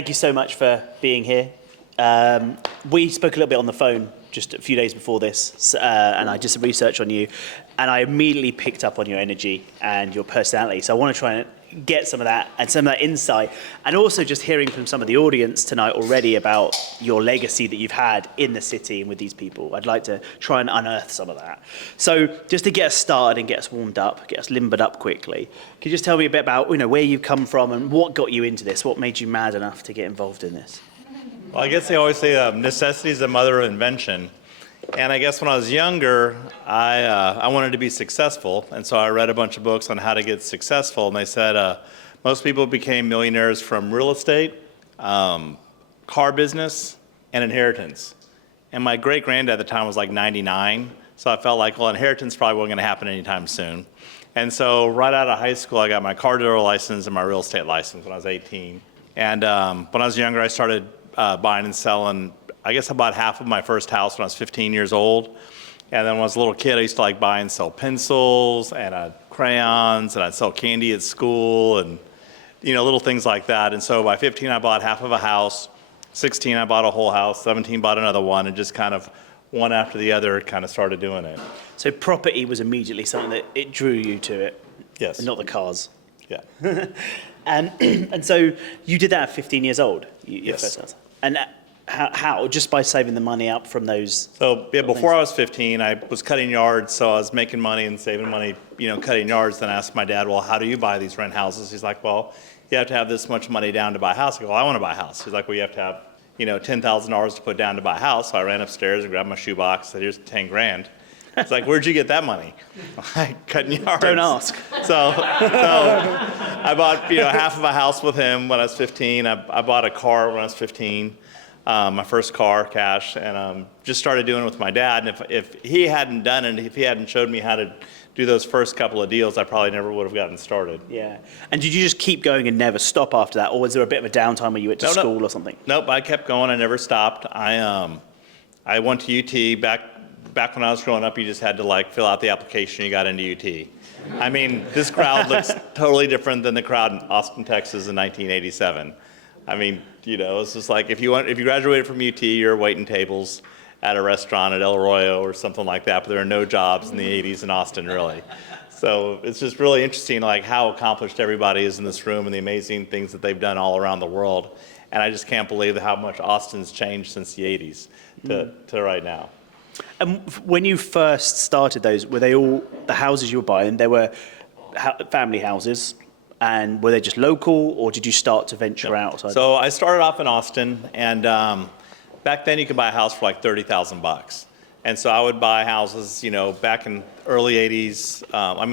thank you so much for being here. We spoke a little bit on the phone just a few days before this, and I did some research on you, and I immediately picked up on your energy and your personality. So I want to try and get some of that and some of that insight, and also just hearing from some of the audience tonight already about your legacy that you've had in the city and with these people. I'd like to try and unearth some of that. So just to get us started and get us warmed up, get us limbered up quickly, can you just tell me a bit about where you've come from and what got you into this? What made you mad enough to get involved in this? Well, I guess they always say necessity is the mother of invention. And I guess when I was younger, I wanted to be successful. And so I read a bunch of books on how to get successful. And they said most people became millionaires from real estate, car business, and inheritance. And my great-granddad at the time was like 99. So I felt like, well, inheritance probably wasn't going to happen anytime soon. And so right out of high school, I got my car dealer license and my real estate license when I was 18. And when I was younger, I started buying and selling. I guess I bought half of my first house when I was 15 years old. And then when I was a little kid, I used to like buy and sell pencils and crayons, and I'd sell candy at school and, little things like that. And so by 15, I bought half of a house. 16, I bought a whole house. 17, bought another one, and just kind of one after the other kind of started doing it. So property was immediately something that it drew you to it. Yes. And not the cars. Yeah. And so you did that at 15 years old? Your Yes. first house. And how? Just by saving the money up from those? So yeah, before I was 15, I was cutting yards, so I was making money and saving money, cutting yards. Then I asked my dad, well, how do you buy these rent houses? He's like, well, you have to have this much money down to buy a house. I go, well, I want to buy a house. He's like, well, you have to have, $10,000 to put down to buy a house. So I ran upstairs and grabbed my shoebox, said, here's 10 grand. It's like, where'd you get that money? Like, cutting yards. Don't ask. So I bought, half of a house with him when I was 15. I bought a car when I was 15. My first car, cash, and just started doing it with my dad. And if he hadn't done it, if he hadn't showed me how to do those first couple of deals, I probably never would have gotten started. Yeah. And did you just keep going and never stop after that? Or was there a bit of a downtime where you went to school or something? Nope, I kept going. I never stopped. I went to UT. Back when I was growing up, you just had to fill out the application, you got into UT. I mean, this crowd looks totally different than the crowd in Austin, Texas in 1987. I mean, it's just like if you graduated from UT, you're waiting tables at a restaurant at El Arroyo or something like that, but there are no jobs in the 80s in Austin, really. So it's just really interesting, how accomplished everybody is in this room and the amazing things that they've done all around the world. And I just can't believe how much Austin's changed since the 80s to right now. And when you first started those, were they all the houses you were buying? They were family houses? And were they just local, or did you start to venture outside? So I started off in Austin, and back then you could buy a house for like $30,000. And so I would buy houses, back in early 80s,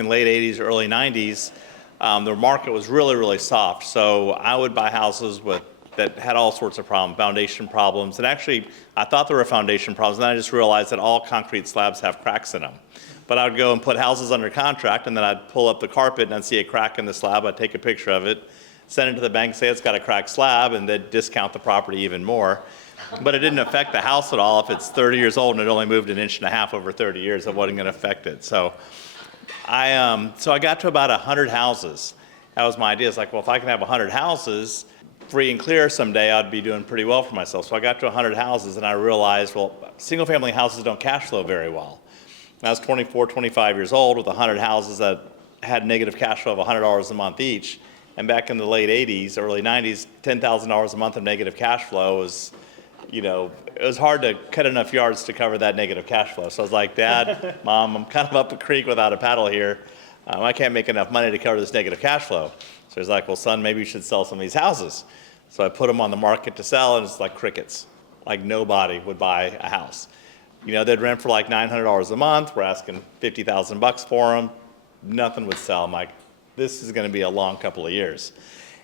late 80s, early 90s, the market was really, really soft. So I would buy houses that had all sorts of problems, foundation problems. And actually, I thought there were foundation problems, and then I just realized that all concrete slabs have cracks in them. But I would go and put houses under contract, and then I'd pull up the carpet and I'd see a crack in the slab. I'd take a picture of it, send it to the bank, say it's got a cracked slab, and they'd discount the property even more. But it didn't affect the house at all. If it's 30 years old and it only moved 1.5 inches over 30 years, it wasn't going to affect it. So I got to about 100 houses. That was my idea. It's like, well, if I can have 100 houses free and clear someday, I'd be doing pretty well for myself. So I got to 100 houses, and I realized, well, single-family houses don't cash flow very well. I was 24, 25 years old with 100 houses that had negative cash flow of $100 a month each. And back in the late 80s, early 90s, $10,000 a month of negative cash flow was, it was hard to cut enough yards to cover that negative cash flow. So I was like, Dad, Mom, I'm kind of up a creek without a paddle here. I can't make enough money to cover this negative cash flow. So he's like, well, son, maybe you should sell some of these houses. So I put them on the market to sell, and it's like crickets. Like nobody would buy a house. They'd rent for like $900 a month. We're asking $50,000 for them. Nothing would sell. I'm like, this is going to be a long couple of years.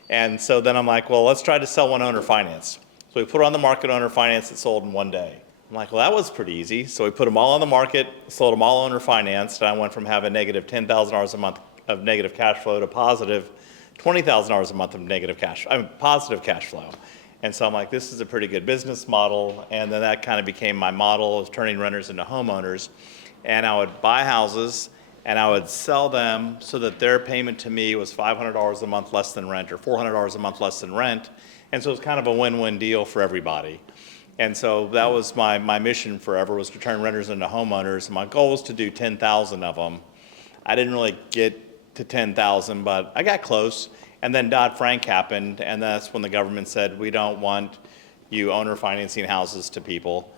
And so then I'm like, well, let's try to sell one owner finance. So we put it on the market, owner finance. It sold in one day. I'm like, well, that was pretty easy. So we put them all on the market, sold them all owner financed. And I went from having negative $10,000 a month of negative cash flow to positive $20,000 a month of positive cash flow. And so I'm like, this is a pretty good business model. And then that kind of became my model of turning renters into homeowners. And I would buy houses and I would sell them so that their payment to me was $500 a month less than rent or $400 a month less than rent. And so it's kind of a win-win deal for everybody. And so that was my mission forever, was to turn renters into homeowners. My goal was to do 10,000 of them. I didn't really get to 10,000, but I got close. And then Dodd-Frank happened, and that's when the government said, we don't want you owner financing houses to people.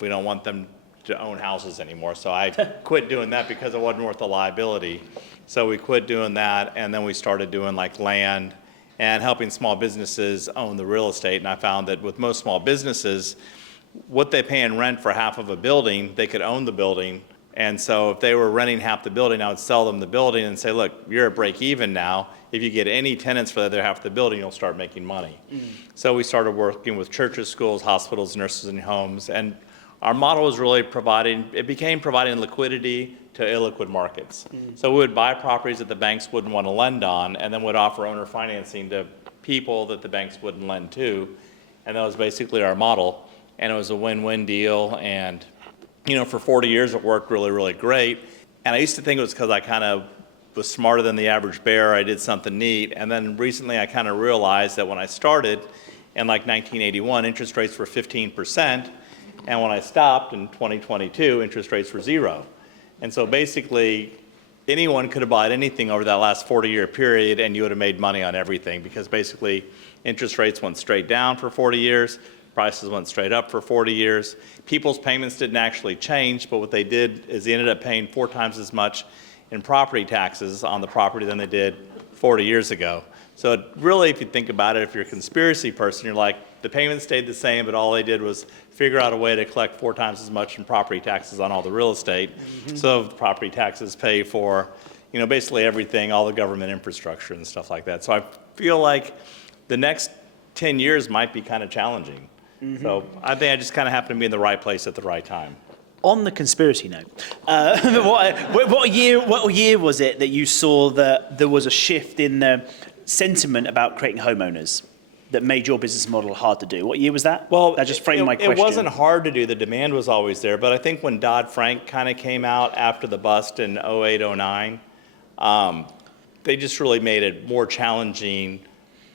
We don't want them to own houses anymore. So I quit doing that because it wasn't worth the liability. So we quit doing that, and then we started doing like land and helping small businesses own the real estate. And I found that with most small businesses, what they pay in rent for half of a building, they could own the building. And so if they were renting half the building, I would sell them the building and say, look, you're at break even now. If you get any tenants for the other half of the building, you'll start making money. So we started working with churches, schools, hospitals, nurses, and homes. And our model was really providing liquidity to illiquid markets. So we would buy properties that the banks wouldn't want to lend on, and then would offer owner financing to people that the banks wouldn't lend to. And that was basically our model. And it was a win-win deal. And for 40 years, it worked really, really great. And I used to think it was because I kind of was smarter than the average bear. I did something neat. And then recently, I kind of realized that when I started in like 1981, interest rates were 15%. And when I stopped in 2022, interest rates were 0. And so basically, anyone could have bought anything over that last 40-year period, and you would have made money on everything, because basically, interest rates went straight down for 40 years. Prices went straight up for 40 years. People's payments didn't actually change, but what they did is they ended up paying 4 times as much in property taxes on the property than they did 40 years ago. So it really, if you think about it, if you're a conspiracy person, you're like, the payments stayed the same, but all they did was figure out a way to collect 4 times as much in property taxes on all the real estate. So the property taxes pay for, basically everything, all the government infrastructure and stuff like that. So I feel like the next 10 years might be kind of challenging. So I think I just kind of happened to be in the right place at the right time. On the conspiracy note, what year was it that you saw that there was a shift in the sentiment about creating homeowners that made your business model hard to do? What year was that? Well, that just framed my question. It wasn't hard to do. The demand was always there. But I think when Dodd-Frank kind of came out after the bust in 08, 09, they just really made it more challenging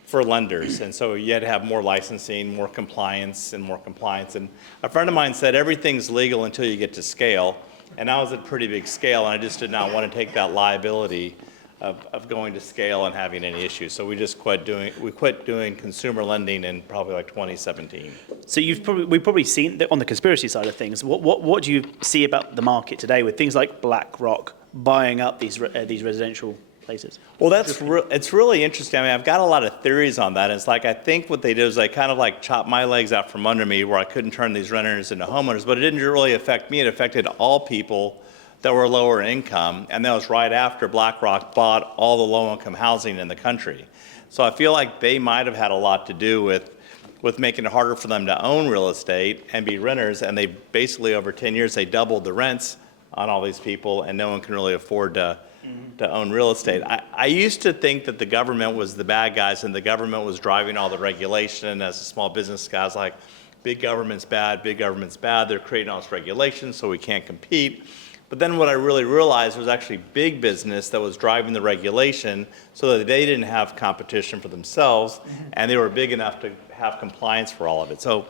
for lenders. And so you had to have more licensing, more compliance. And a friend of mine said, everything's legal until you get to scale. And I was at a pretty big scale, and I just did not want to take that liability of going to scale and having any issues. So we just quit doing consumer lending in probably like 2017. So we've probably seen that on the conspiracy side of things. What do you see about the market today with things like BlackRock buying up these residential places? Well, it's really interesting. I mean, I've got a lot of theories on that. It's like, I think what they did is they kind of like chopped my legs out from under me, where I couldn't turn these renters into homeowners, but it didn't really affect me. It affected all people that were lower income, and that was right after BlackRock bought all the low-income housing in the country. So I feel like they might have had a lot to do with making it harder for them to own real estate and be renters, and they basically, over 10 years, they doubled the rents on all these people, and no one can really afford to own real estate. I used to think that the government was the bad guys, and the government was driving all the regulation. As a small business guy, I was like, big government's bad, they're creating all this regulation, so we can't compete. But then what I really realized was actually big business that was driving the regulation, so that they didn't have competition for themselves, and they were big enough to have compliance for all of it. So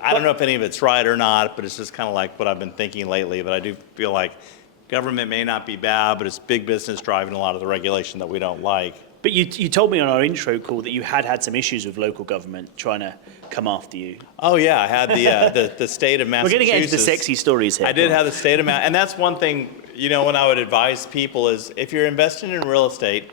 I don't know if any of it's right or not, but it's just kind of like what I've been thinking lately. But I do feel like government may not be bad, but it's big business driving a lot of the regulation that we don't like. But you told me on our intro call that you had some issues with local government trying to come after you. Oh yeah, I had the state of Massachusetts. We're going to get into the sexy stories here. I did have the state of Massachusetts, and that's one thing, when I would advise people is, if you're investing in real estate,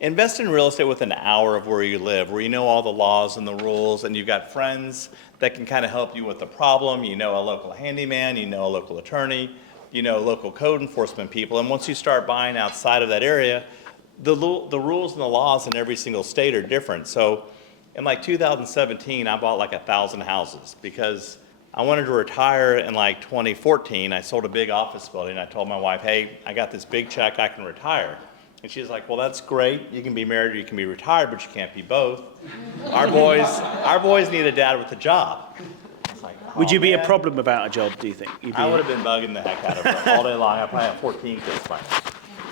invest in real estate within an hour of where you live, where you know all the laws and the rules, and you've got friends that can kind of help you with the problem. You know a local handyman, you know a local attorney, you know local code enforcement people, and once you start buying outside of that area, the rules and the laws in every single state are different. So in like 2017, I bought like 1,000 houses because I wanted to retire in like 2014. I sold a big office building. I told my wife, hey, I got this big check, I can retire. And she's like, well, that's great. You can be married or you can be retired, but you can't be both. Our boys need a dad with a job. I was like, Would you be a problem about a job, do you think? I would have been bugging the heck out of her all day long. I probably have 14 kids by now.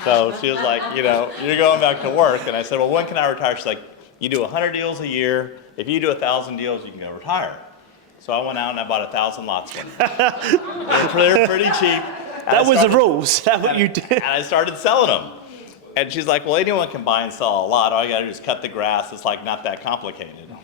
So she was like, you're going back to work. And I said, well, when can I retire? She's like, you do 100 deals a year, if you do 1,000 deals, you can go retire. So I went out and I bought 1,000 lots from them. They're pretty cheap. That was the rules. That's what you did. And I started selling them. And she's like, well, anyone can buy and sell a lot. All you got to do is cut the grass. It's like not that complicated. I'm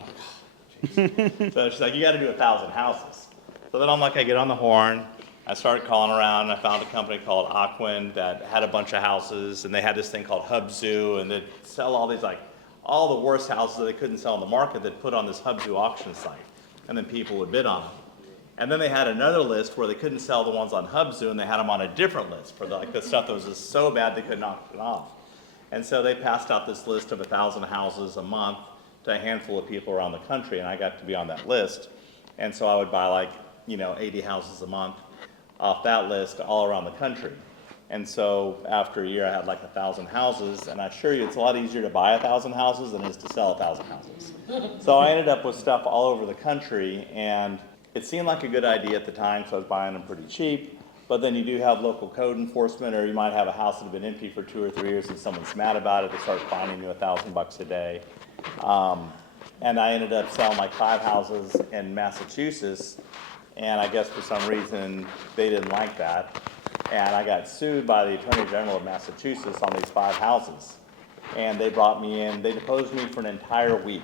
like, oh, so she's like, you got to do 1,000 houses. So then I'm like, I get on the horn. I started calling around, and I found a company called Aquin that had a bunch of houses, and they had this thing called Hub Zoo, and they'd sell all these, like, all the worst houses that they couldn't sell in the market, they'd put on this Hub Zoo auction site, and then people would bid on them. And then they had another list where they couldn't sell the ones on Hub Zoo, and they had them on a different list for the stuff that was just so bad they couldn't knock it off. And so they passed out this list of 1,000 houses a month to a handful of people around the country, and I got to be on that list. And so I would buy 80 houses a month off that list all around the country. And so after a year, I had 1,000 houses, and I assure you, it's a lot easier to buy 1,000 houses than it is to sell 1,000 houses. So I ended up with stuff all over the country, and it seemed like a good idea at the time, so I was buying them pretty cheap. But then you do have local code enforcement, or you might have a house that had been empty for 2 or 3 years and someone's mad about it, they start fining you $1,000 a day. And I ended up selling 5 houses in Massachusetts, and I guess for some reason they didn't like that. And I got sued by the Attorney General of Massachusetts on these 5 houses. And they brought me in, they deposed me for an entire week.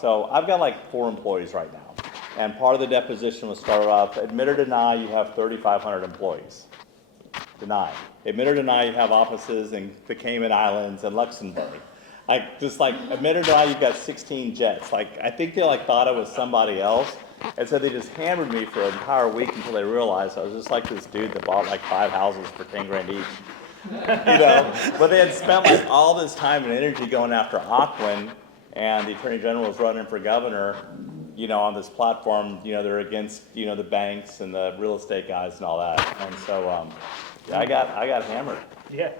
So I've got 4 employees right now. And part of the deposition was started off, admit or deny you have 3,500 employees. Deny. Admit or deny you have offices in the Cayman Islands and Luxembourg. Admit or deny you've got 16 jets. I think they thought I was somebody else. And so they just hammered me for an entire week until they realized I was just like this dude that bought 5 houses for 10 grand each. But they had spent all this time and energy going after Aquin, and the Attorney General was running for governor, on this platform, they're against, the banks and the real estate guys and all that. And so, I got hammered. Yeah.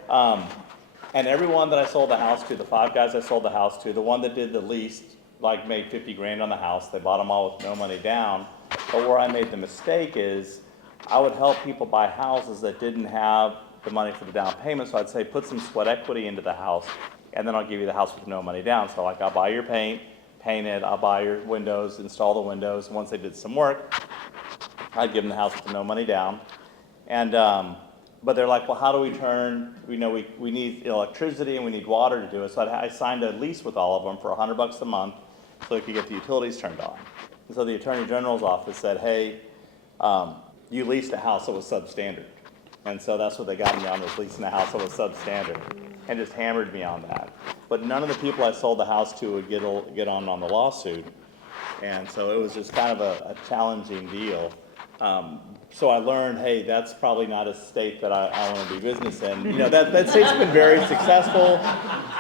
And everyone that I sold the house to, the 5 guys I sold the house to, the one that did the least, made 50 grand on the house, they bought them all with no money down. But where I made the mistake is, I would help people buy houses that didn't have the money for the down payment, so I'd say, put some sweat equity into the house, and then I'll give you the house with no money down. So I'll buy your paint it, I'll buy your windows, install the windows, and once they did some work, I'd give them the house with no money down. And, but they're like, well, how do we turn, we need electricity and we need water to do it. So I signed a lease with all of them for $100 a month so they could get the utilities turned on. And so the Attorney General's office said, hey, you leased a house that was substandard. And so that's what they got me on, was leasing a house that was substandard, and just hammered me on that. But none of the people I sold the house to would get on the lawsuit. And so it was just kind of a challenging deal. So I learned, hey, that's probably not a state that I want to do business in. That state's been very successful.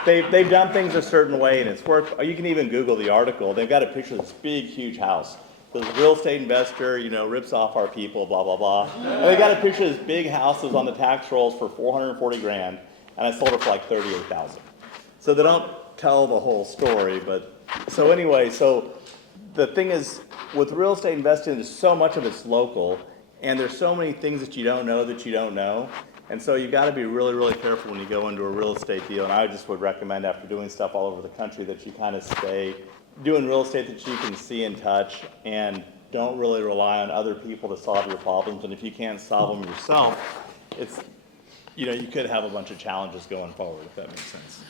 They've done things a certain way, and it's worked. You can even Google the article. They've got a picture of this big, huge house. There's a real estate investor, rips off our people, blah, blah, blah. And they got a picture of this big house that was on the tax rolls for 440 grand, and I sold it for 38,000. So they don't tell the whole story, but so anyway, so the thing is, with real estate investing, there's so much of it's local, and there's so many things that you don't know. And so you got to be really, really careful when you go into a real estate deal. And I just would recommend, after doing stuff all over the country, that you kind of stay doing real estate that you can see and touch, and don't really rely on other people to solve your problems. And if you can't solve them yourself, it's, you could have a bunch of challenges going forward, if that makes sense.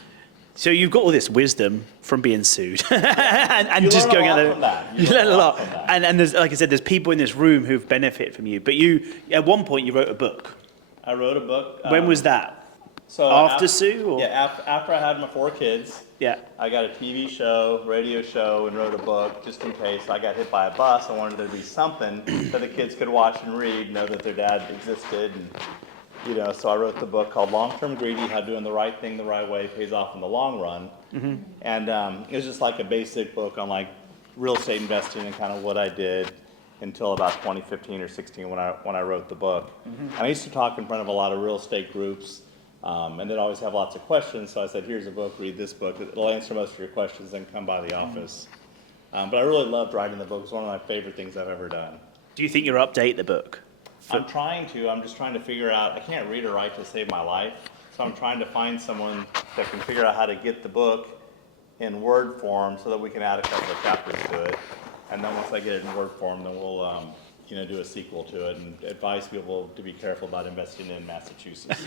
So you've got all this wisdom from being sued, and You just learn going a lot out there. from that. You learn a lot, and there's, like I said, there's people in this room who've benefited from you. But you, at one point, you wrote a book. I wrote a book. When was that? So After Sue? Or? Yeah, after I had my 4 kids. Yeah. I got a TV show, radio show, and wrote a book just in case I got hit by a bus. I wanted there to be something that the kids could watch and read, know that their dad existed. And, so I wrote the book called Long-Term Greedy, How Doing the Right Thing the Right Way Pays Off in the Long Run. Mm-hmm. And it was just like a basic book on real estate investing and kind of what I did until about 2015 or 16 when I wrote the book. Mm-hmm. And I used to talk in front of a lot of real estate groups. And they'd always have lots of questions, so I said, here's a book, read this book. It'll answer most of your questions, then come by the office. But I really loved writing the book. It's one of my favorite things I've ever done. Do you think you'll update the book? I'm trying to. I'm just trying to figure out, I can't read or write to save my life, so I'm trying to find someone that can figure out how to get the book in Word form so that we can add a couple of chapters to it. And then once I get it in Word form, then we'll do a sequel to it and advise people to be careful about investing in Massachusetts.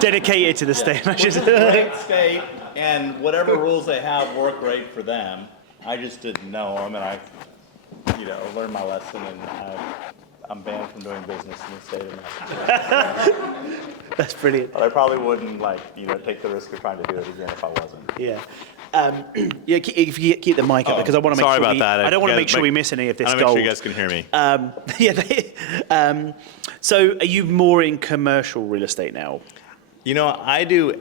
Dedicated to the state. Which is a great state, and whatever rules they have work great for them. I just didn't know them, and I learned my lesson, and I'm banned from doing business in the state of Massachusetts. That's brilliant. But I probably wouldn't take the risk of trying to do it again if I wasn't. Yeah. If you keep the mic up, because I want to make sorry sure about that. I don't want to make sure we miss any of this I want gold. to make sure you guys can hear me. So are you more in commercial real estate now? I do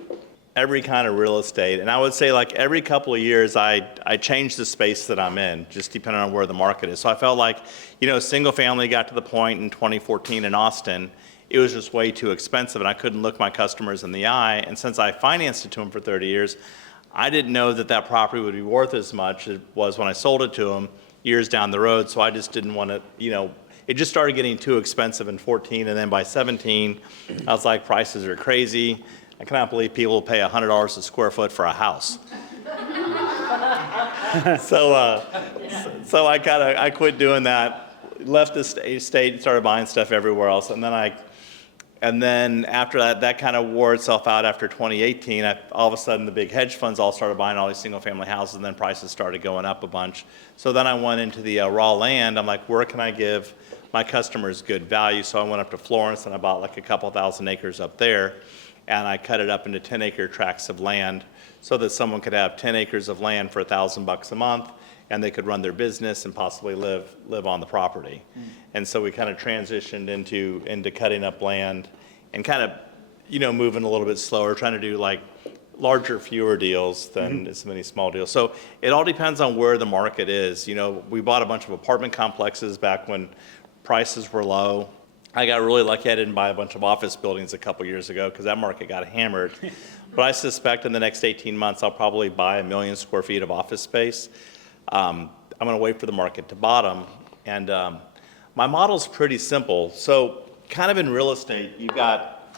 every kind of real estate, and I would say like every couple of years I change the space that I'm in, just depending on where the market is. So I felt like, single family got to the point in 2014 in Austin, it was just way too expensive, and I couldn't look my customers in the eye. And since I financed it to them for 30 years, I didn't know that property would be worth as much as it was when I sold it to them years down the road. So I just didn't want to, it just started getting too expensive in 14, and then by 17, I was like, prices are crazy. I cannot believe people pay $100 a square foot for a house. So I quit doing that, left the state, and started buying stuff everywhere else, and then after that kind of wore itself out after 2018. All of a sudden, the big hedge funds all started buying all these single-family houses, and then prices started going up a bunch. So then I went into the raw land. I'm like, where can I give my customers good value? So I went up to Florence, and I bought like a couple thousand acres up there, and I cut it up into 10-acre tracts of land so that someone could have 10 acres of land for $1,000 a month, and they could run their business and possibly live on the property. And so we kind of transitioned into cutting up land and kind of, moving a little bit slower, trying to do like larger, fewer deals than as many small deals. So it all depends on where the market is. We bought a bunch of apartment complexes back when prices were low. I got really lucky I didn't buy a bunch of office buildings a couple years ago because that market got hammered. But I suspect in the next 18 months, I'll probably buy 1 million square feet of office space. I'm going to wait for the market to bottom. And my model's pretty simple. So kind of in real estate, you've got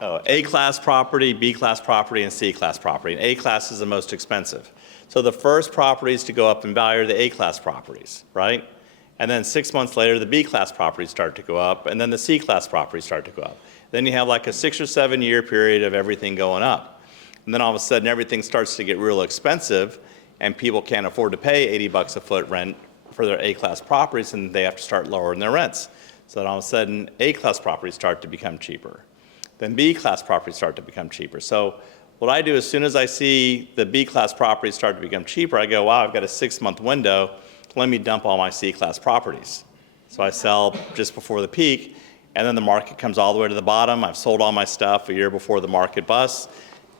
A-class property, B-class property, and C-class property. And A-class is the most expensive. So the first properties to go up in value are the A-class properties, right? And then 6 months later, the B-class properties start to go up, and then the C-class properties start to go up. Then you have like a 6 or 7 year period of everything going up. And then all of a sudden, everything starts to get real expensive, and people can't afford to pay $80 a foot rent for their A-class properties, and they have to start lowering their rents. So then all of a sudden, A-class properties start to become cheaper. Then B-class properties start to become cheaper. So what I do as soon as I see the B-class properties start to become cheaper, I go, wow, I've got a 6-month window. Let me dump all my C-class properties. So I sell just before the peak, and then the market comes all the way to the bottom. I've sold all my stuff a year before the market busts,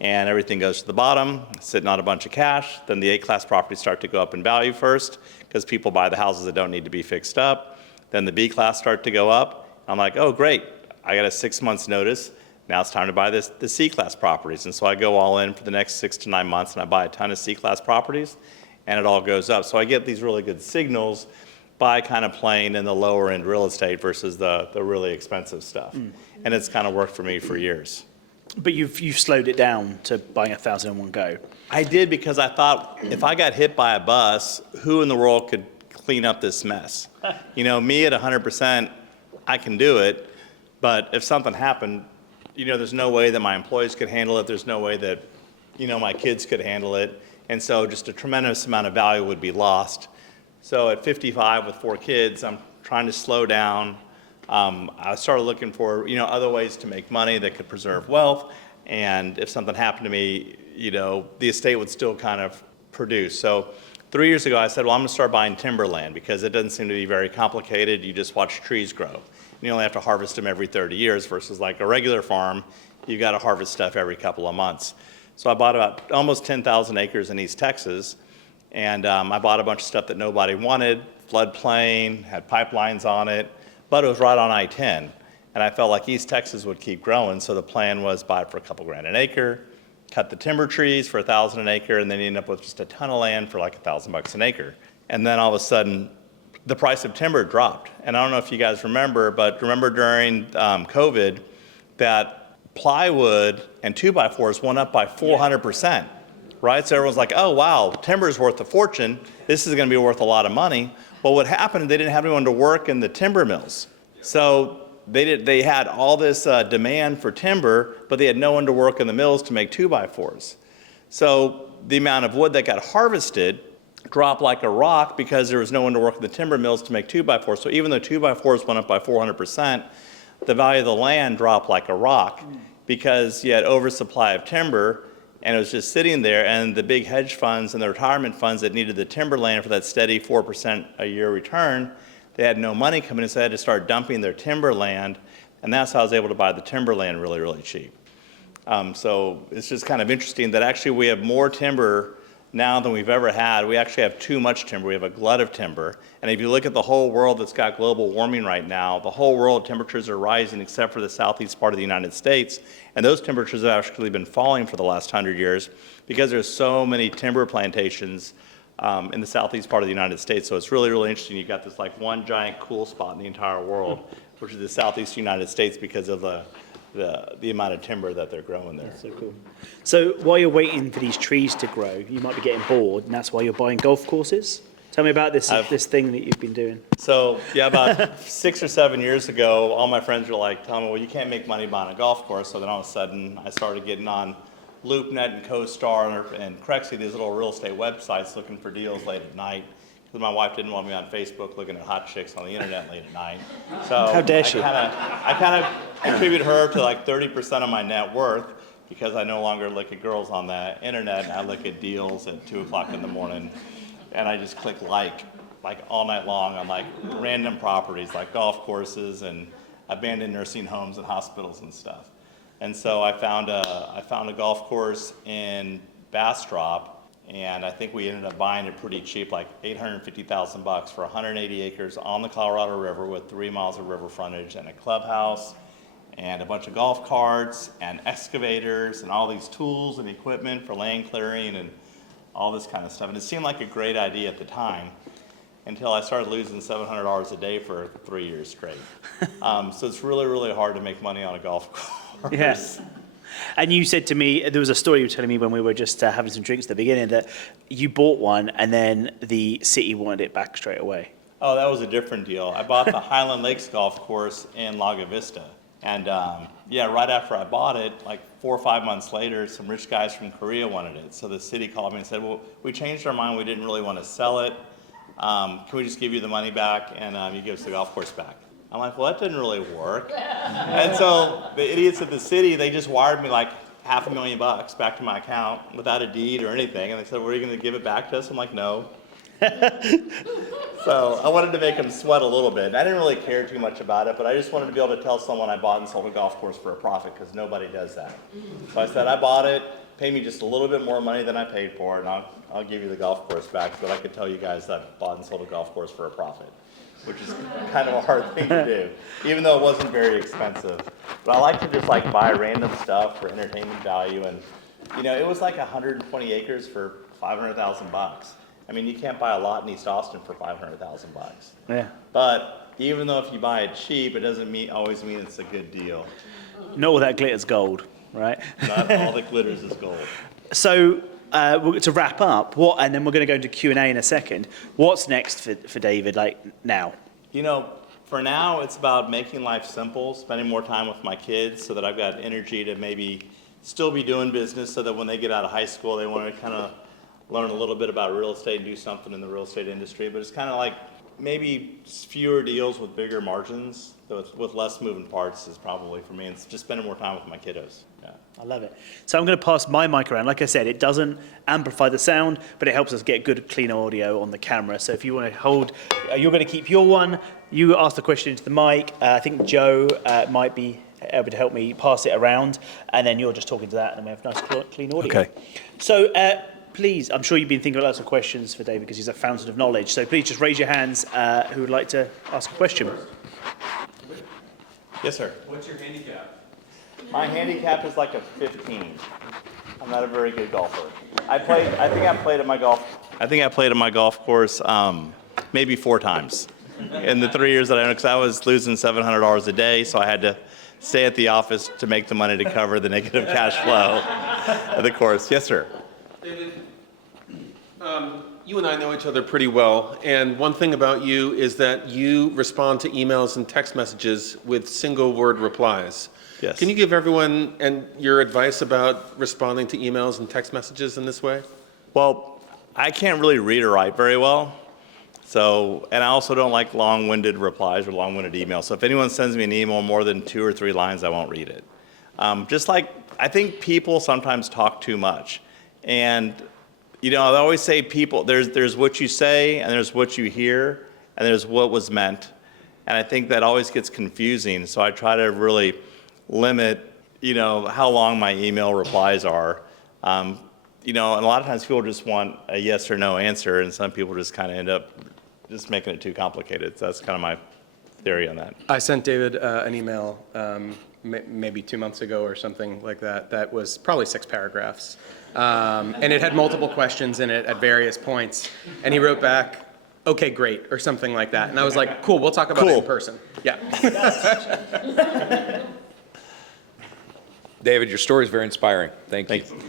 and everything goes to the bottom, sitting on a bunch of cash. Then the A-class properties start to go up in value first because people buy the houses that don't need to be fixed up. Then the B-class start to go up. I'm like, oh, great. I got a 6 months notice. Now it's time to buy the C-class properties. And so I go all in for the next 6 to 9 months, and I buy a ton of C-class properties, and it all goes up. So I get these really good signals by kind of playing in the lower end real estate versus the really expensive stuff. And it's kind of worked for me for years. But you've slowed it down to buying 1,000 in one go. I did because I thought if I got hit by a bus, who in the world could clean up this mess? Me at 100%, I can do it. But if something happened, there's no way that my employees could handle it. There's no way that, my kids could handle it. And so just a tremendous amount of value would be lost. So at 55 with 4 kids, I'm trying to slow down. I started looking for, other ways to make money that could preserve wealth. And if something happened to me, the estate would still kind of produce. So 3 years ago, I said, well, I'm going to start buying timberland because it doesn't seem to be very complicated. You just watch trees grow. And you only have to harvest them every 30 years versus like a regular farm, you've got to harvest stuff every couple of months. So I bought about almost 10,000 acres in East Texas. And I bought a bunch of stuff that nobody wanted, floodplain, had pipelines on it, but it was right on I-10. And I felt like East Texas would keep growing, so the plan was buy it for a couple grand an acre, cut the timber trees for $1,000 an acre, and then you end up with just a ton of land for like $1,000 an acre. And then all of a sudden, the price of timber dropped. And I don't know if you guys remember, but remember during COVID that plywood and 2x4s went up by 400%. right? So everyone's like, oh, wow, timber is worth a fortune. This is going to be worth a lot of money. Well, what happened, they didn't have anyone to work in the timber mills. So they had all this demand for timber, but they had no one to work in the mills to make 2x4s. So the amount of wood that got harvested dropped like a rock because there was no one to work in the timber mills to make 2x4s. So even though 2x4s went up by 400%, the value of the land dropped like a rock because you had oversupply of timber and it was just sitting there, and the big hedge funds and the retirement funds that needed the timber land for that steady 4% a year return, they had no money coming in, so they had to start dumping their timber land, and that's how I was able to buy the timber land really, really cheap. So it's just kind of interesting that actually we have more timber now than we've ever had. We actually have too much timber. We have a glut of timber. And if you look at the whole world that's got global warming right now, the whole world temperatures are rising except for the southeast part of the United States. And those temperatures have actually been falling for the last 100 years because there's so many timber plantations in the southeast part of the United States. So it's really, really interesting. You've got this like one giant cool spot in the entire world, which is the southeast United States because of the amount of timber that they're growing there. That's so cool. So while you're waiting for these trees to grow, you might be getting bored, and that's why you're buying golf courses. Tell me about this thing that you've been doing. So yeah, about 6 or 7 years ago, all my friends were like telling me, well, you can't make money buying a golf course. So then all of a sudden, I started getting on LoopNet and CoStar and Crexy, these little real estate websites, looking for deals late at night. Because my wife didn't want me on Facebook looking at hot chicks on the internet late at night. So how dare she? I kind of attribute her to like 30% of my net worth because I no longer look at girls on the internet. I look at deals at 2 o'clock in the morning, and I just click like all night long on like random properties like golf courses and abandoned nursing homes and hospitals and stuff. And so I found a golf course in Bastrop. And I think we ended up buying it pretty cheap, like $850,000 for 180 acres on the Colorado River with 3 miles of river frontage and a clubhouse and a bunch of golf carts and excavators and all these tools and equipment for land clearing and all this kind of stuff. And it seemed like a great idea at the time until I started losing $700 a day for 3 years straight. So it's really, really hard to make money on a golf course. Yes. And you said to me, there was a story you were telling me when we were just having some drinks at the beginning, that you bought one and then the city wanted it back straight away. Oh, that was a different deal. I bought the Highland Lakes golf course in Lago Vista. And yeah, right after I bought it, like 4 or 5 months later, some rich guys from Korea wanted it. So the city called me and said, well, we changed our mind. We didn't really want to sell it. Can we just give you the money back and you give us the golf course back? I'm like, well, that didn't really work. And so the idiots at the city, they just wired me like $500,000 back to my account without a deed or anything. And they said, well, are you going to give it back to us? I'm like, no. So I wanted to make them sweat a little bit. I didn't really care too much about it, but I just wanted to be able to tell someone I bought and sold a golf course for a profit because nobody does that. So I said, I bought it, pay me just a little bit more money than I paid for it, and I'll give you the golf course back, but I could tell you guys that I bought and sold a golf course for a profit, which is kind of a hard thing to do, even though it wasn't very expensive. But I like to just like buy random stuff for entertainment value, and you know, it was like 120 acres for $500,000. I mean, you can't buy a lot in East Austin for $500,000. Yeah. But even though if you buy it cheap, it doesn't always mean it's a good deal. Not all that glitter's gold, right? Not all that glitters is gold. So to wrap up, and then we're going to go into Q&A in a second. What's next for David, like now? You know, for now, it's about making life simple, spending more time with my kids so that I've got energy to maybe still be doing business so that when they get out of high school, they want to kind of learn a little bit about real estate and do something in the real estate industry. But it's kind of like maybe fewer deals with bigger margins, with less moving parts is probably for me. It's just spending more time with my kiddos. Yeah. I love it. So I'm going to pass my mic around. Like I said, it doesn't amplify the sound, but it helps us get good, clean audio on the camera. So if you want to hold, you're going to keep your one. You ask the question into the mic. I think Joe might be able to help me pass it around, and then you're just talking to that, and we have nice, clean audio. Okay. So please, I'm sure you've been thinking of lots of questions for David because he's a fountain of knowledge. So please just raise your hands who would like to ask a question. Yes, sir. What's your handicap? My handicap is like a 15. I'm not a very good golfer. I think I played at my golf course maybe 4 times in the 3 years that I owned, because I was losing $700 a day, so I had to stay at the office to make the money to cover the negative cash flow of the course. Yes, sir. David, you and I know each other pretty well, and one thing about you is that you respond to emails and text messages with single-word replies. Yes. Can you give everyone your advice about responding to emails and text messages in this way? Well, I can't really read or write very well. So, and I also don't like long-winded replies or long-winded emails. So if anyone sends me an email more than 2 or 3 lines, I won't read it. Just like, I think people sometimes talk too much. And, you know, I always say there's what you say, and there's what you hear, and there's what was meant. And I think that always gets confusing. So I try to really limit, you know, how long my email replies are. You know, and a lot of times people just want a yes or no answer, and some people just kind of end up just making it too complicated. So that's kind of my theory on that. I sent David an email maybe 2 months ago or something like that. That was probably 6 paragraphs. And it had multiple questions in it at various points. And he wrote back, okay, great, or something like that. And I was like, cool, we'll talk about it in person. Yeah. David, your story is very inspiring. Thank you. Thanks.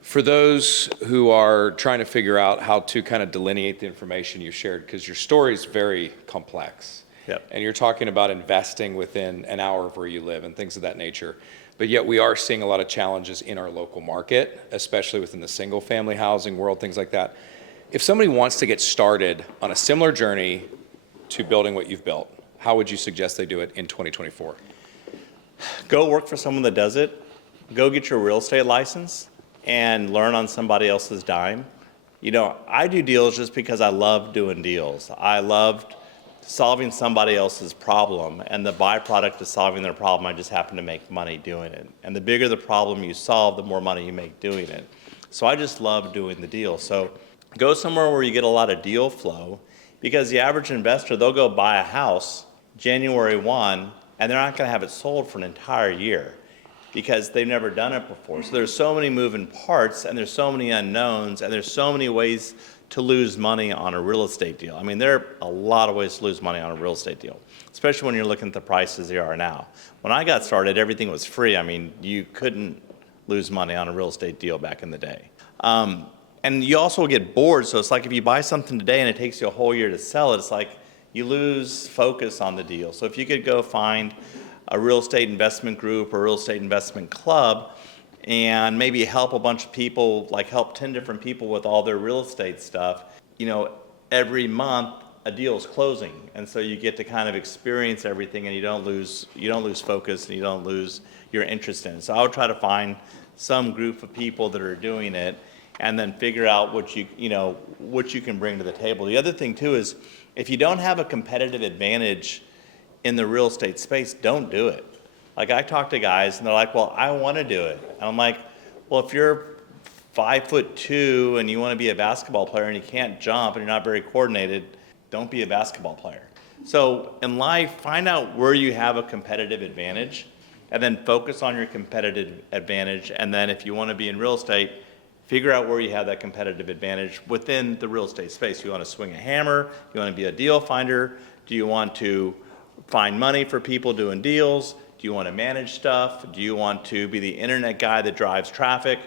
For those who are trying to figure out how to kind of delineate the information you shared, because your story is very complex. Yep. And you're talking about investing within an hour of where you live and things of that nature. But yet we are seeing a lot of challenges in our local market, especially within the single family housing world, things like that. If somebody wants to get started on a similar journey to building what you've built, how would you suggest they do it in 2024? Go work for someone that does it. Go get your real estate license and learn on somebody else's dime. You know, I do deals just because I love doing deals. I loved solving somebody else's problem, and the byproduct of solving their problem, I just happen to make money doing it. And the bigger the problem you solve, the more money you make doing it. So I just love doing the deal. So go somewhere where you get a lot of deal flow, because the average investor, they'll go buy a house January 1, and they're not gonna have it sold for an entire year, because they've never done it before. So there's so many moving parts, and there's so many unknowns, and there's so many ways to lose money on a real estate deal. I mean, there are a lot of ways to lose money on a real estate deal, especially when you're looking at the prices they are now. When I got started, everything was free. I mean, you couldn't lose money on a real estate deal back in the day. And you also get bored, so it's like if you buy something today and it takes you a whole year to sell it, it's like you lose focus on the deal. So if you could go find a real estate investment group or real estate investment club and maybe help a bunch of people, like help 10 different people with all their real estate stuff, you know, every month a deal is closing. And so you get to kind of experience everything, and you don't lose focus, and you don't lose your interest in it. So I would try to find some group of people that are doing it, and then figure out what you can bring to the table. The other thing too is, if you don't have a competitive advantage in the real estate space, don't do it. Like, I talk to guys and they're like, well, I want to do it. And I'm like, well, if you're 5'2" and you want to be a basketball player and you can't jump and you're not very coordinated, don't be a basketball player. So in life, find out where you have a competitive advantage, and then focus on your competitive advantage. And then if you want to be in real estate, figure out where you have that competitive advantage within the real estate space. You want to swing a hammer? You want to be a deal finder? Do you want to find money for people doing deals? Do you want to manage stuff? Do you want to be the internet guy that drives traffic,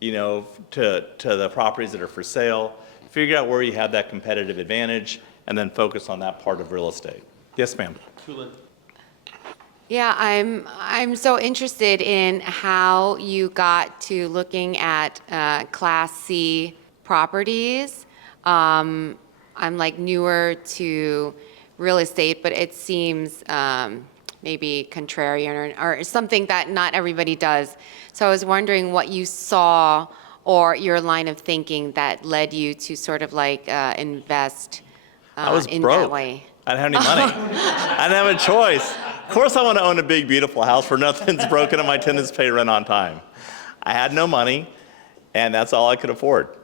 you know, to the properties that are for sale? Figure out where you have that competitive advantage, and then focus on that part of real estate. Yes, ma'am. Yeah, I'm so interested in how you got to looking at Class C properties. I'm like newer to real estate, but it seems maybe contrarian or something that not everybody does. So I was wondering what you saw or your line of thinking that led you to sort of like invest I was in broke. that way. I didn't have any money. I didn't have a choice. Of course I want to own a big, beautiful house where nothing's broken and my tenants pay rent on time. I had no money, and that's all I could afford.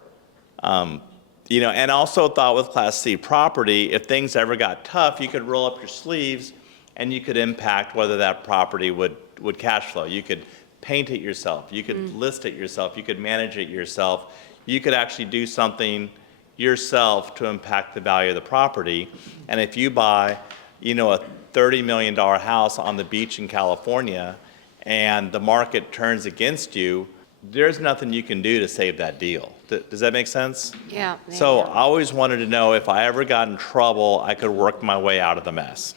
You know, and also thought with Class C property, if things ever got tough, you could roll up your sleeves and you could impact whether that property would cash flow. You could paint it yourself. You could list it yourself. You could manage it yourself. You could actually do something yourself to impact the value of the property. And if you buy, you know, a $30 million house on the beach in California and the market turns against you, there's nothing you can do to save that deal. Does that make sense? Yeah. So I always wanted to know if I ever got in trouble, I could work my way out of the mess.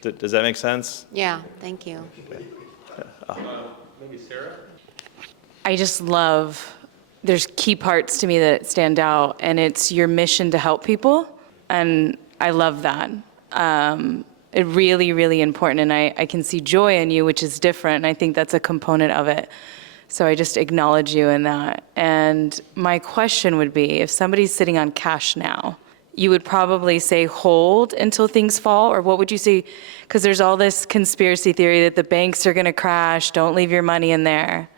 Does that make sense? Yeah, thank you. Maybe Sarah? I just love, there's key parts to me that stand out, and it's your mission to help people, and I love that. It really, really important, and I can see joy in you, which is different, and I think that's a component of it. So I just acknowledge you in that. And my question would be, if somebody's sitting on cash now, you would probably say hold until things fall, or what would you say? Because there's all this conspiracy theory that the banks are gonna crash, don't leave your money in there.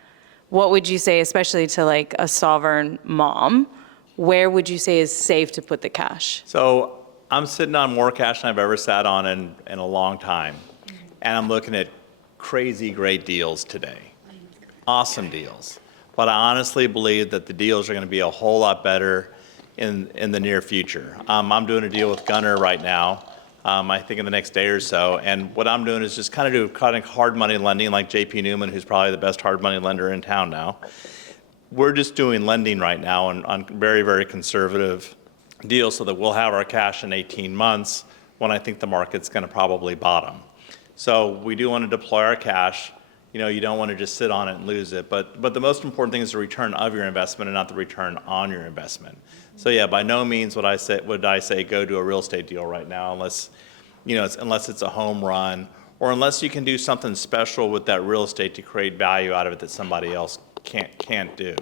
What would you say, especially to like a sovereign mom, where would you say is safe to put the cash? So I'm sitting on more cash than I've ever sat on in a long time. And I'm looking at crazy great deals today. Awesome deals. But I honestly believe that the deals are going to be a whole lot better in the near future. I'm doing a deal with Gunner right now, I think in the next day or so. And what I'm doing is just kind of hard money lending like JP Newman, who's probably the best hard money lender in town now. We're just doing lending right now on very, very conservative deals so that we'll have our cash in 18 months when I think the market's going to probably bottom. So we do want to deploy our cash. You know, you don't want to just sit on it and lose it. But the most important thing is the return of your investment and not the return on your investment. So yeah, by no means would I say go do a real estate deal right now unless, you know, unless it's a home run or unless you can do something special with that real estate to create value out of it that somebody else can't do.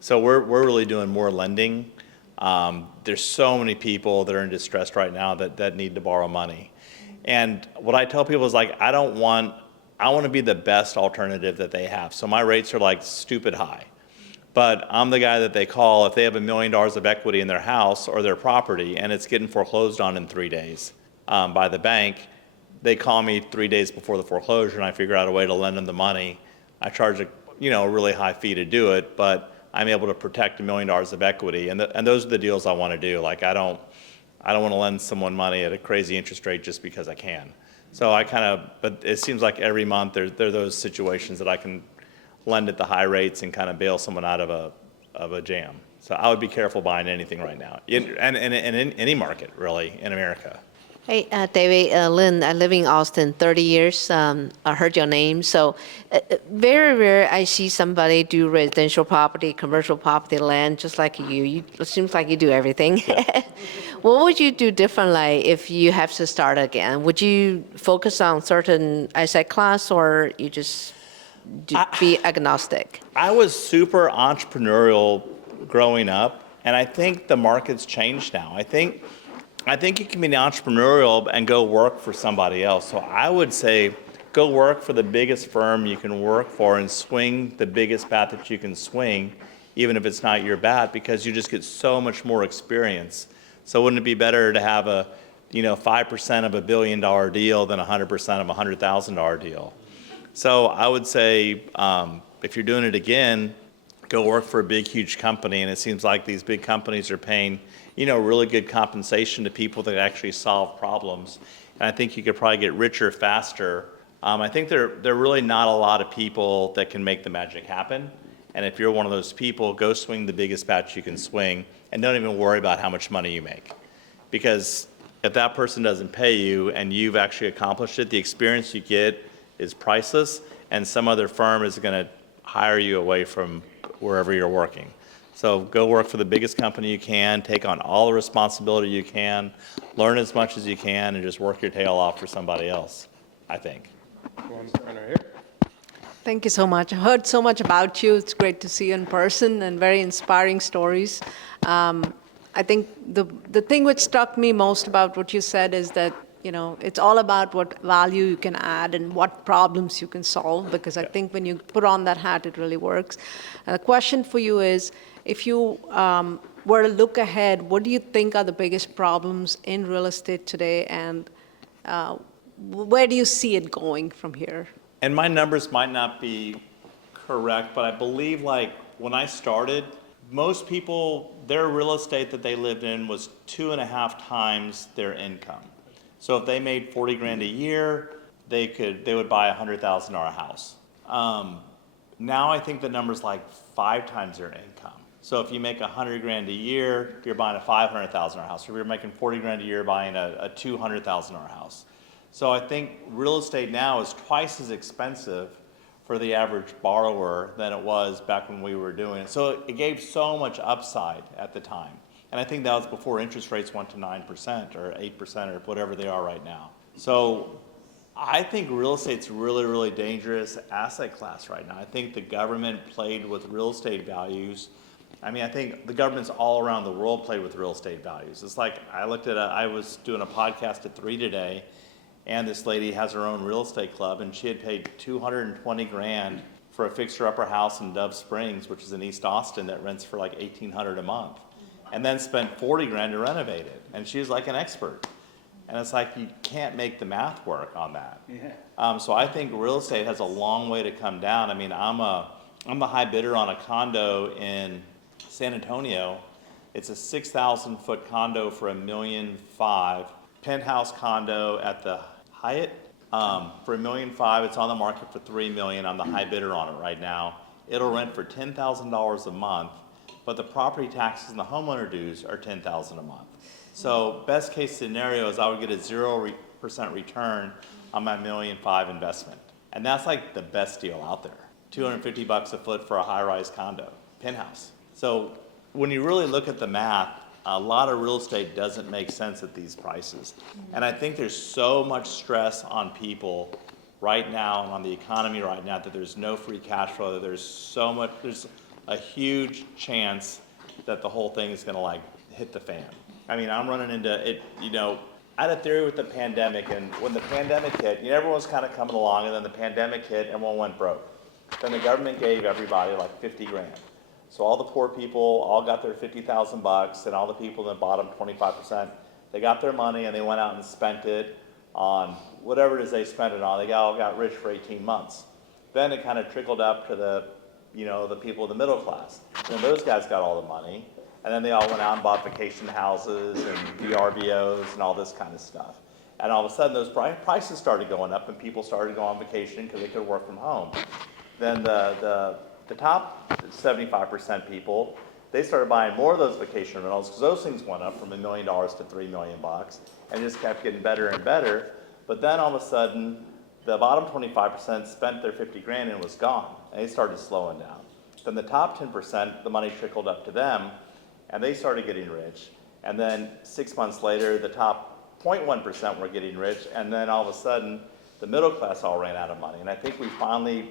So we're really doing more lending. There's so many people that are in distress right now that need to borrow money. And what I tell people is like, I want to be the best alternative that they have. So my rates are like stupid high. But I'm the guy that they call if they have $1 million of equity in their house or their property and it's getting foreclosed on in 3 days by the bank. They call me 3 days before the foreclosure and I figure out a way to lend them the money. I charge a really high fee to do it, but I'm able to protect $1 million of equity. And those are the deals I want to do. Like I don't want to lend someone money at a crazy interest rate just because I can. So but it seems like every month there are those situations that I can lend at the high rates and kind of bail someone out of a jam. So I would be careful buying anything right now, in any market really in America. Hey, David, Lynn, I live in Austin 30 years. I heard your name. So very rare I see somebody do residential property, commercial property, land, just like you. It seems like you do everything. Yeah. What would you do differently if you have to start again? Would you focus on certain asset class or you just be agnostic? I was super entrepreneurial growing up, and I think the market's changed now. I think you can be entrepreneurial and go work for somebody else. So I would say go work for the biggest firm you can work for and swing the biggest bat that you can swing, even if it's not your bat, because you just get so much more experience. So wouldn't it be better to have 5% of $1 billion deal than 100% of a $100,000 deal? So I would say if you're doing it again, go work for a big, huge company. And it seems like these big companies are paying really good compensation to people that actually solve problems. And I think you could probably get richer faster. I think there are really not a lot of people that can make the magic happen. And if you're one of those people, go swing the biggest bat you can swing and don't even worry about how much money you make. Because if that person doesn't pay you and you've actually accomplished it, the experience you get is priceless, and some other firm is going to hire you away from wherever you're working. So go work for the biggest company you can, take on all the responsibility you can, learn as much as you can, and just work your tail off for somebody else, I think. Thank you so much. I heard so much about you. It's great to see you in person and very inspiring stories. I think the thing which struck me most about what you said is that it's all about what value you can add and what problems you can solve, because I think when you put on that hat, it really works. The question for you is, if you were to look ahead, what do you think are the biggest problems in real estate today, and where do you see it going from here? And my numbers might not be correct, but I believe when I started, most people, their real estate that they lived in was 2.5 times their income. So if they made 40 grand a year, they would buy a $100,000 house. Now I think the number's like 5 times your income. So if you make 100 grand a year, you're buying a $500,000 house. If you're making 40 grand a year, buying a $200,000 house. So I think real estate now is twice as expensive for the average borrower than it was back when we were doing it. So it gave so much upside at the time. And I think that was before interest rates went to 9% or 8% or whatever they are right now. So I think real estate's really, really dangerous asset class right now. I think the government played with real estate values. I mean, I think the governments all around the world played with real estate values. It's like I was doing a podcast at 3 today, and this lady has her own real estate club, and she had paid 220 grand for a fixer-upper house in Dove Springs, which is in East Austin, that rents for like $1,800 a month, and then spent 40 grand to renovate it. And she was like an expert. And it's like you can't make the math work on that. Yeah. So I think real estate has a long way to come down. I mean, I'm a high bidder on a condo in San Antonio. It's a 6,000 foot condo for $1.5 million. Penthouse condo at the Hyatt for $1.5 million. It's on the market for $3 million. I'm the high bidder on it right now. It'll rent for $10,000 a month, but the property taxes and the homeowner dues are $10,000 a month. So best case scenario is I would get a 0% return on my $1.5 million investment. And that's like the best deal out there. $250 a foot for a high-rise condo, penthouse. So when you really look at the math, a lot of real estate doesn't make sense at these prices. And I think there's so much stress on people right now and on the economy right now that there's no free cash flow, that there's a huge chance that the whole thing is gonna like hit the fan. I mean, I'm running into it, I had a theory with the pandemic, and when the pandemic hit, everyone was kind of coming along, and then the pandemic hit, everyone went broke. Then the government gave everybody like 50 grand. So all the poor people all got their 50,000 bucks, and all the people in the bottom 25%, they got their money and they went out and spent it on whatever it is they spent it on. They all got rich for 18 months. Then it kind of trickled up to the people in the middle class. And those guys got all the money. And then they all went out and bought vacation houses and VRBOs and all this kind of stuff. And all of a sudden, those prices started going up, and people started to go on vacation because they could work from home. Then the top 75% people, they started buying more of those vacation rentals because those things went up from $1 million to $3 million and just kept getting better and better. But then all of a sudden, the bottom 25% spent their 50 grand and was gone, and they started slowing down. Then the top 10%, the money trickled up to them, and they started getting rich. And then 6 months later, the top 0.1% were getting rich, and then all of a sudden, the middle class all ran out of money. And I think we finally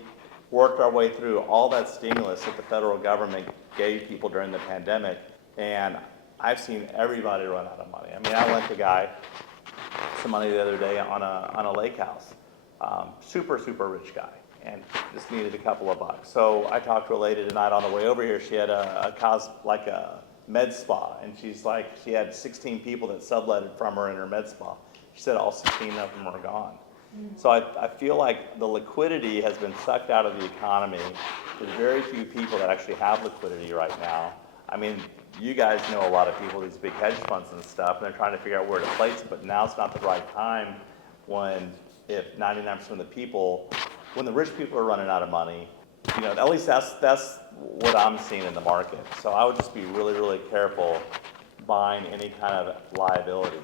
worked our way through all that stimulus that the federal government gave people during the pandemic, and I've seen everybody run out of money. I mean, I lent a guy some money the other day on a lake house, super, super rich guy, and just needed a couple of bucks. So I talked to a lady tonight on the way over here. She had a med spa, and she had 16 people that subletted from her in her med spa. She said all 16 of them are gone. So I feel like the liquidity has been sucked out of the economy. There's very few people that actually have liquidity right now. I mean, you guys know a lot of people, these big hedge funds and stuff, and they're trying to figure out where to place it, but now's not the right time if 99% of the people, when the rich people are running out of money, at least that's what I'm seeing in the market. So I would just be really, really careful buying any kind of liability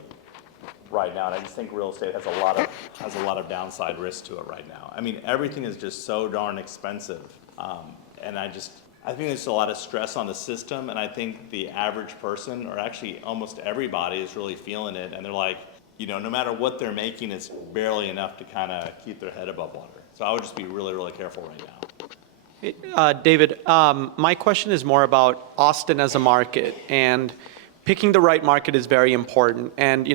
right now. And I just think real estate has a lot of downside risk to it right now. I mean, everything is just so darn expensive. And I think there's a lot of stress on the system, and I think the average person, or actually almost everybody, is really feeling it, and they're like, no matter what they're making, it's barely enough to kind of keep their head above water. So I would just be really, really careful right now. David, my question is more about Austin as a market, and picking the right market is very important. And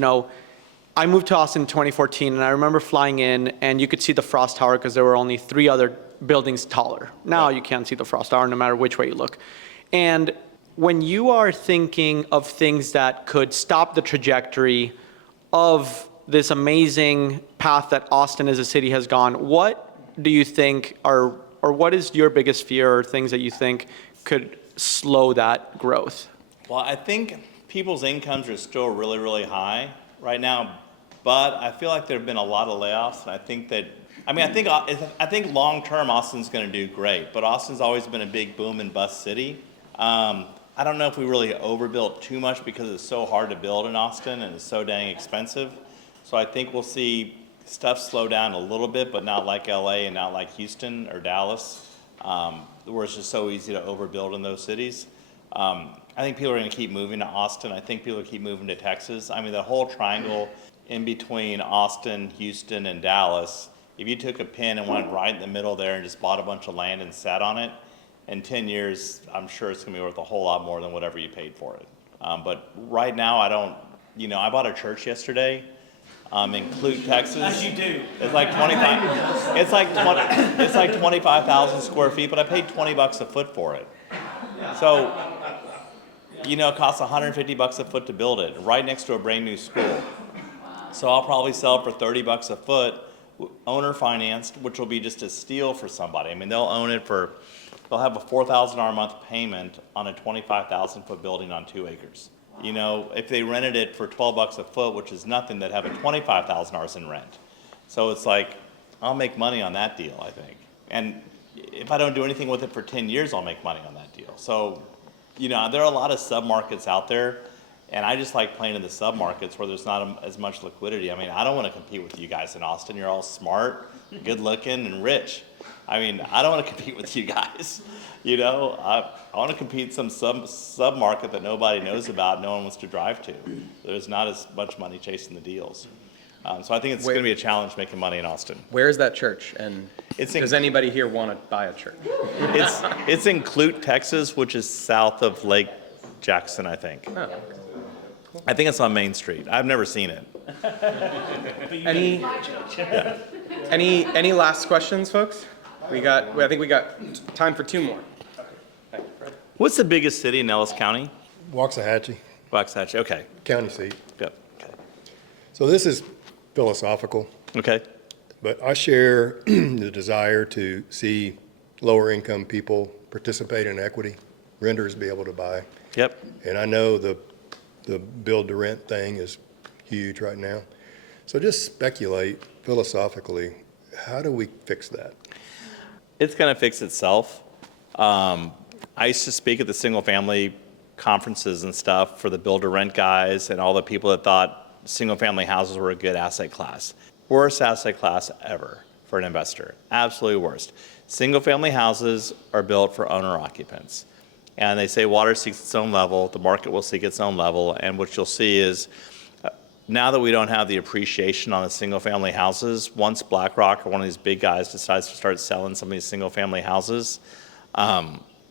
I moved to Austin in 2014, and I remember flying in, and you could see the Frost Tower because there were only 3 other buildings taller. Now you can't see the Frost Tower no matter which way you look. And when you are thinking of things that could stop the trajectory of this amazing path that Austin as a city has gone, what do you think or what is your biggest fear, or things that you think could slow that growth? Well, I think people's incomes are still really, really high. Right now, but I feel like there have been a lot of layoffs, and I think that, I think long-term Austin's going to do great, but Austin's always been a big boom and bust city. I don't know if we really overbuilt too much because it's so hard to build in Austin and it's so dang expensive. So I think we'll see stuff slow down a little bit, but not like LA and not like Houston or Dallas, where it's just so easy to overbuild in those cities. I think people are going to keep moving to Austin. I think people will keep moving to Texas. I mean, the whole triangle in between Austin, Houston, and Dallas, if you took a pin and went right in the middle there and just bought a bunch of land and sat on it, in 10 years, I'm sure it's going to be worth a whole lot more than whatever you paid for it. But right now, I don't, I bought a church yesterday in Clute, Texas. As you do. It's like 25, it's like 25,000 square feet, but I paid $20 a foot for it. So, it costs $150 a foot to build it, right next to a brand new school. So I'll probably sell it for $30 a foot, owner financed, which will be just a steal for somebody. I mean, they'll own it they'll have a $4,000 a month payment on a 25,000 foot building on 2 acres. If they rented it for $12 a foot, which is nothing, they'd have a $25,000 in rent. So it's like, I'll make money on that deal, I think. And if I don't do anything with it for 10 years, I'll make money on that deal. So, there are a lot of submarkets out there, and I just like playing in the submarkets where there's not as much liquidity. I mean, I don't want to compete with you guys in Austin. You're all smart, good looking, and rich. I mean, I don't want to compete with you guys. I want to compete in some sub-market that nobody knows about, no one wants to drive to. There's not as much money chasing the deals. So I think it's going to be a challenge making money in Austin. Where is that church? And does anybody here want to buy a church? It's in Clute, Texas, which is south of Lake Jackson, I think. Oh. I think it's on Main Street. I've never seen it. Any last questions, folks? I think we got time for 2 more. What's the biggest city in Ellis County? Waxahachie, Waxahachie, okay. county seat. Yep. Okay. So this is philosophical, Okay. but I share the desire to see lower income people participate in equity, renters be able to buy. Yep. And I know the build to rent thing is huge right now. So just speculate philosophically, how do we fix that? It's going to fix itself. I used to speak at the single family conferences and stuff for the build to rent guys and all the people that thought single family houses were a good asset class. Worst asset class ever for an investor. Absolutely worst. Single family houses are built for owner occupants. And they say water seeks its own level, the market will seek its own level, and what you'll see is now that we don't have the appreciation on the single family houses, once BlackRock or one of these big guys decides to start selling some of these single family houses,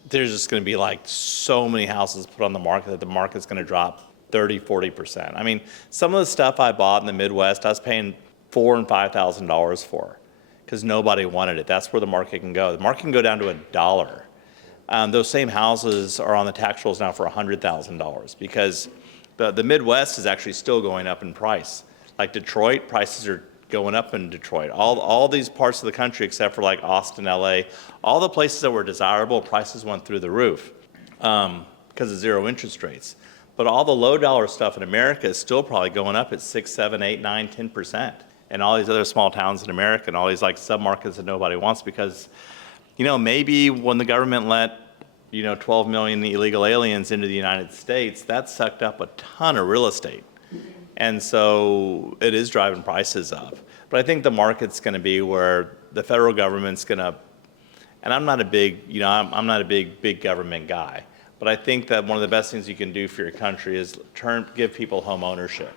there's just going to be like so many houses put on the market that the market's going to drop 30, 40%. I mean, some of the stuff I bought in the Midwest, I was paying $4,000 and $5,000 for because nobody wanted it. That's where the market can go. The market can go down to $1. Those same houses are on the tax rolls now for $100,000 because the Midwest is actually still going up in price. Like Detroit, prices are going up in Detroit. All these parts of the country, except for like Austin, LA, all the places that were desirable, prices went through the roof because of zero interest rates. But all the low dollar stuff in America is still probably going up at 6, 7, 8, 9, 10%. And all these other small towns in America and all these like submarkets that nobody wants because, maybe when the government let 12 million illegal aliens into the United States, that sucked up a ton of real estate. And so it is driving prices up. But I think the market's going to be where the federal government's going to, and I'm not a big, I'm not a big government guy, but I think that one of the best things you can do for your country is give people home ownership.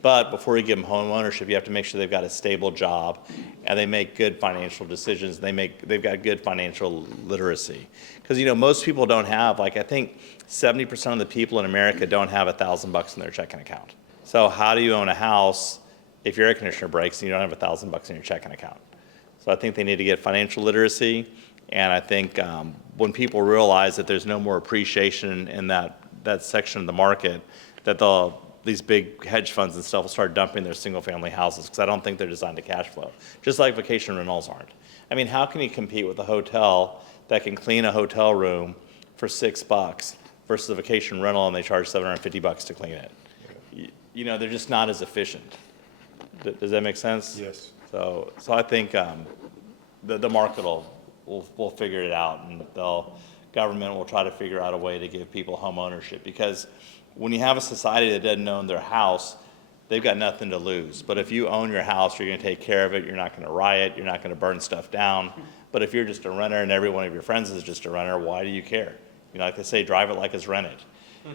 But before you give them home ownership, you have to make sure they've got a stable job and they make good financial decisions. They've got good financial literacy. Because, most people don't have, I think 70% of the people in America don't have $1,000 in their checking account. So how do you own a house if your air conditioner breaks and you don't have $1,000 in your checking account? So I think they need to get financial literacy. And I think when people realize that there's no more appreciation in that section of the market, that these big hedge funds and stuff will start dumping their single family houses because I don't think they're designed to cash flow. Just like vacation rentals aren't. I mean, how can you compete with a hotel that can clean a hotel room for $6 versus a vacation rental and they charge $750 to clean it? They're just not as efficient. Does that make sense? Yes. So I think the market will figure it out, and government will try to figure out a way to give people home ownership, because when you have a society that doesn't own their house, they've got nothing to lose. But if you own your house, you're going to take care of it. You're not going to riot. You're not going to burn stuff down. But if you're just a renter and every one of your friends is just a renter, why do you care? You know, like they say, drive it like it's rented.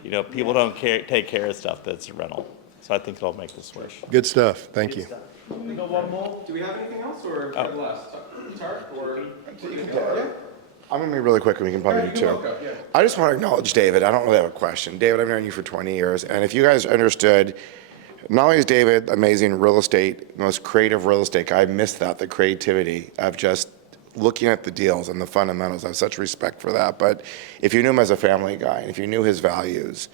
You know, people don't take care of stuff that's rental. So I think it'll make the switch. Good stuff. Thank you. Do we have anything else, or last? Tark, or? I'm going to be really quick, and we can probably do two. Yeah. I just want to acknowledge David. I don't really have a question. David, I've known you for 20 years, and if you guys understood, not only is David amazing real estate, most creative real estate guy, I missed that, the creativity of just looking at the deals and the fundamentals. I have such respect for that. But if you knew him as a family guy, and if you knew his values,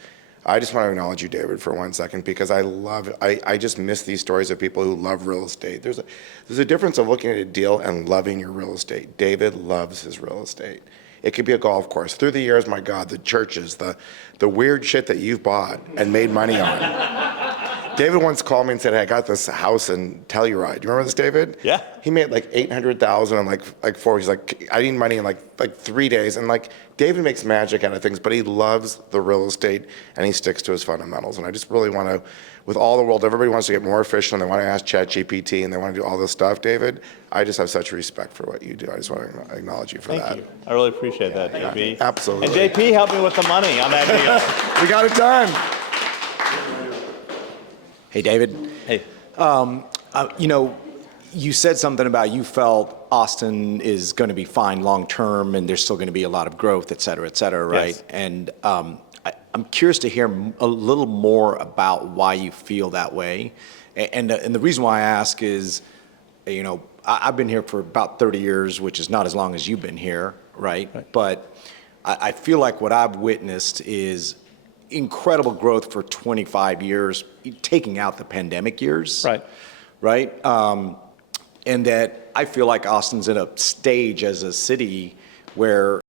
I just want to acknowledge you, David, for 1 second, because I just miss these stories of people who love real estate. There's a difference of looking at a deal and loving your real estate. David loves his real estate. It could be a golf course. Through the years, my God, the churches, the weird shit that you've bought and made money on. David once called me and said, hey, I got this house in Telluride. Do you remember this, David? Yeah. He made like $800,000 in like 4. He's like, I need money in like 3 days. And like, David makes magic out of things, but he loves the real estate and he sticks to his fundamentals. And I just really want to, with all the world, everybody wants to get more efficient. They want to ask ChatGPT and they want to do all this stuff, David. I just have such respect for what you do. I just want to acknowledge you for that. Thank you. I really appreciate that, JP. Absolutely. And JP helped me with the money on that deal. We got it done. Hey, David. Hey. You know, you said something about you felt Austin is going to be fine long-term and there's still going to be a lot of growth, et cetera, right? Yes. And I'm curious to hear a little more about why you feel that way. And the reason why I ask is, you know, I've been here for about 30 years, which is not as long as you've been here, right? But I feel like what I've witnessed is incredible growth for 25 years, taking out the pandemic years. Right? And that I feel like Austin's in a stage as a city where